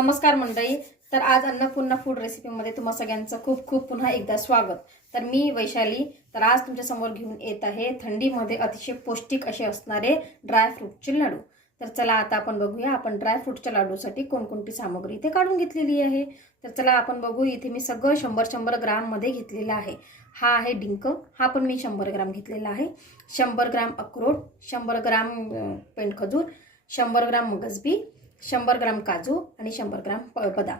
नमस्कार मंडळी. तर आज अन्नपूर्णा फूड रेसिपीमध्ये तुम्हा सगळ्यांचं खूप खूप पुन्हा एकदा स्वागत. तर मी वैशाली. तर आज तुमच्या समोर घेऊन येत आहे थंडीमध्ये अतिशय पौष्टिक असे असणारे ड्रायफ्रूटचे लाडू. तर चला आता आपण बघूया आपण ड्रायफ्रूटच्या लाडूसाठी कोणकोणती सामग्री इथे काढून घेतलेली आहे. तर चला आपण बघू. इथे मी सगळं 100 ग्राम मध्ये घेतलेलं आहे. हा आहे डिंक, हा पण मी 100 ग्राम घेतलेला आहे. 100 ग्राम अक्रोड, 100 ग्राम पेंडखजूर, 100 ग्राम मगजबी, 100 ग्राम काजू आणि 100 ग्राम बदाम.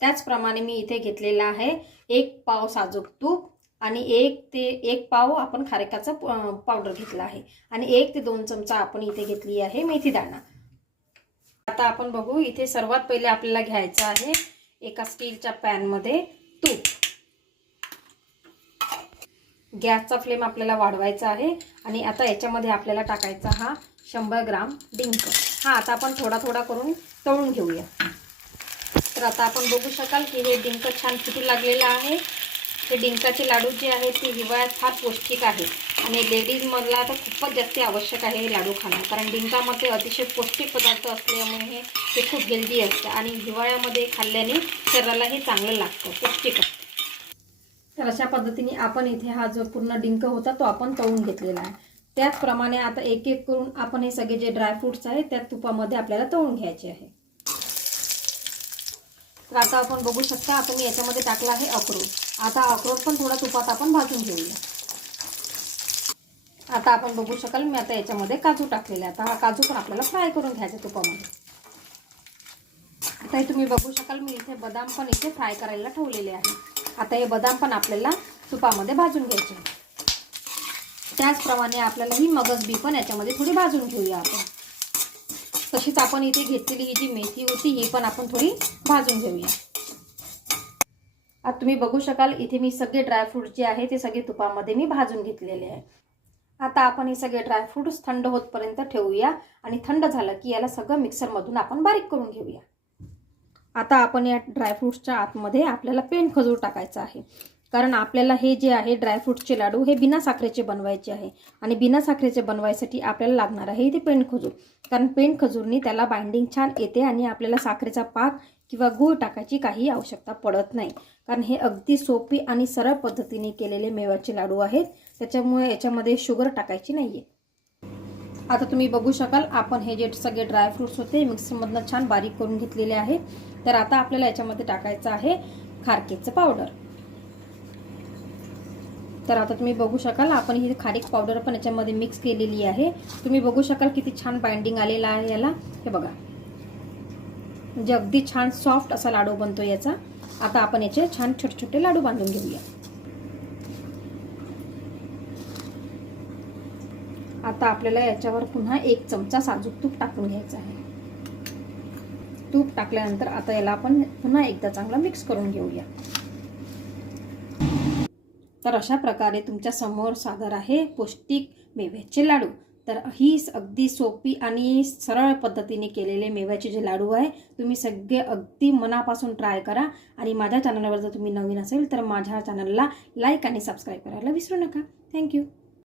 त्याचप्रमाणे मी इथे घेतलेला आहे 1 पाव साजूक तूप आणि 1 पाव आपण खारेकाचा पावडर घेतला आहे आणि 1 ते 2 चमचा आपण इथे घेतली आहे मेथी दाणा. आता आपण बघू. इथे सर्वात पहिले आपल्याला घ्यायचं आहे एका स्टीलच्या पॅन मध्ये तूप. गॅसचा फ्लेम आपल्याला वाढवायचा आहे आणि आता याच्यामध्ये आपल्याला टाकायचा हा 100 ग्राम डिंक. हा आता आपण थोडा थोडा करून तळून घेऊया. तर आता आपण बघू शकाल की हे डिंक छान फुटू लागलेलं आहे. हे डिंकाचे लाडू जे आहेत ते हिवाळ्यात फार पौष्टिक आहे आणि लेडीज मधला तर खूपच जास्त आवश्यक आहे हे लाडू खाणं, कारण डिंकामध्ये अतिशय पौष्टिक पदार्थ असल्यामुळे हे खूप हेल्दी असतं आणि हिवाळ्यामध्ये खाल्ल्याने शरीराला हे चांगलं लागतं, पौष्टिक असतं. तर अशा पद्धतीने आपण इथे हा जो पूर्ण डिंक होता तो आपण तळून घेतलेला आहे. त्याचप्रमाणे आता एक एक करून आपण हे सगळे जे ड्रायफ्रुट्स आहेत त्या तुपामध्ये आपल्याला तळून घ्यायचे आहे. तर आता आपण बघू शकता आता मी याच्यामध्ये टाकला आहे अक्रोड. आता अक्रोड पण थोडा तुपात आपण भाजून घेऊया. आता आपण बघू शकाल मी आता याच्यामध्ये काजू टाकलेला आहे. आता हा काजू पण आपल्याला फ्राय करून घ्यायचा तुपामध्ये. आता तुम्ही बघू शकाल मी इथे बदाम पण इथे फ्राय करायला ठेवलेले आहे. आता हे बदाम पण आपल्याला तुपामध्ये भाजून घ्यायचे. त्याचप्रमाणे आपल्याला ही मगजबी पण याच्यामध्ये थोडी भाजून घेऊया आपण. तशीच आपण इथे घेतलेली ही जी मेथी होती ही पण आपण थोडी भाजून घेऊया. आता तुम्ही बघू शकाल इथे मी सगळे ड्रायफ्रूट जे आहे ते सगळे तुपामध्ये मी भाजून घेतलेले आहे. आता आपण हे सगळे ड्रायफ्रूट्स थंड होतपर्यंत ठेवूया आणि थंड झालं की याला सगळं मिक्सरमधून आपण बारीक करून घेऊया. आता आपण या ड्रायफ्रूट्सच्या आतमध्ये आपल्याला पेंडखजूर टाकायचं आहे, कारण आपल्याला हे जे आहे ड्रायफ्रूटचे लाडू हे बिना साखरेचे बनवायचे आहे आणि बिना साखरेचे बनवायसाठी आपल्याला लागणार आहे इथे पेंडखजूर, कारण पेंडखजूरनी त्याला बाइंडिंग छान येते आणि आपल्याला साखरेचा पाक किंवा गूळ टाकायची काही आवश्यकता पडत नाही, कारण हे अगदी सोपी आणि सरळ पद्धतीने केलेले मेवाचे लाडू आहेत. त्याच्यामुळे याच्यामध्ये शुगर टाकायची नाहीये. आता तुम्ही बघू शकाल आपण हे जे सगळे ड्रायफ्रुट्स होते मिक्सरमधनं छान बारीक करून घेतलेले आहे. तर आता आपल्याला याच्यामध्ये टाकायचं आहे खारकेचं पावडर. तर आता तुम्ही बघू शकाल आपण ही खारीक पावडर पण याच्यामध्ये मिक्स केलेली आहे. तुम्ही बघू शकाल किती छान बाइंडिंग आलेला आहे याला. हे बघा, म्हणजे अगदी छान सॉफ्ट असा लाडू बनतो याचा. आता आपण याचे छान छोटे छोटे लाडू बांधून घेऊया. आता आपल्याला याच्यावर पुन्हा 1 चमचा साजूक तूप टाकून घ्यायचं आहे. तूप टाकल्यानंतर आता याला आपण पुन्हा एकदा चांगला मिक्स करून घेऊया. तर अशा प्रकारे तुमच्या समोर सादर आहे पौष्टिक मेव्याचे लाडू. तर ही अगदी सोपी आणि सरळ पद्धतीने केलेले मेव्याचे जे लाडू आहे तुम्ही सगळे अगदी मनापासून ट्राय करा आणि माझ्या चॅनलवर जर तुम्ही नवीन असेल तर माझ्या चॅनलला लाईक आणि सबस्क्राईब करायला विसरू नका. थँक्यू.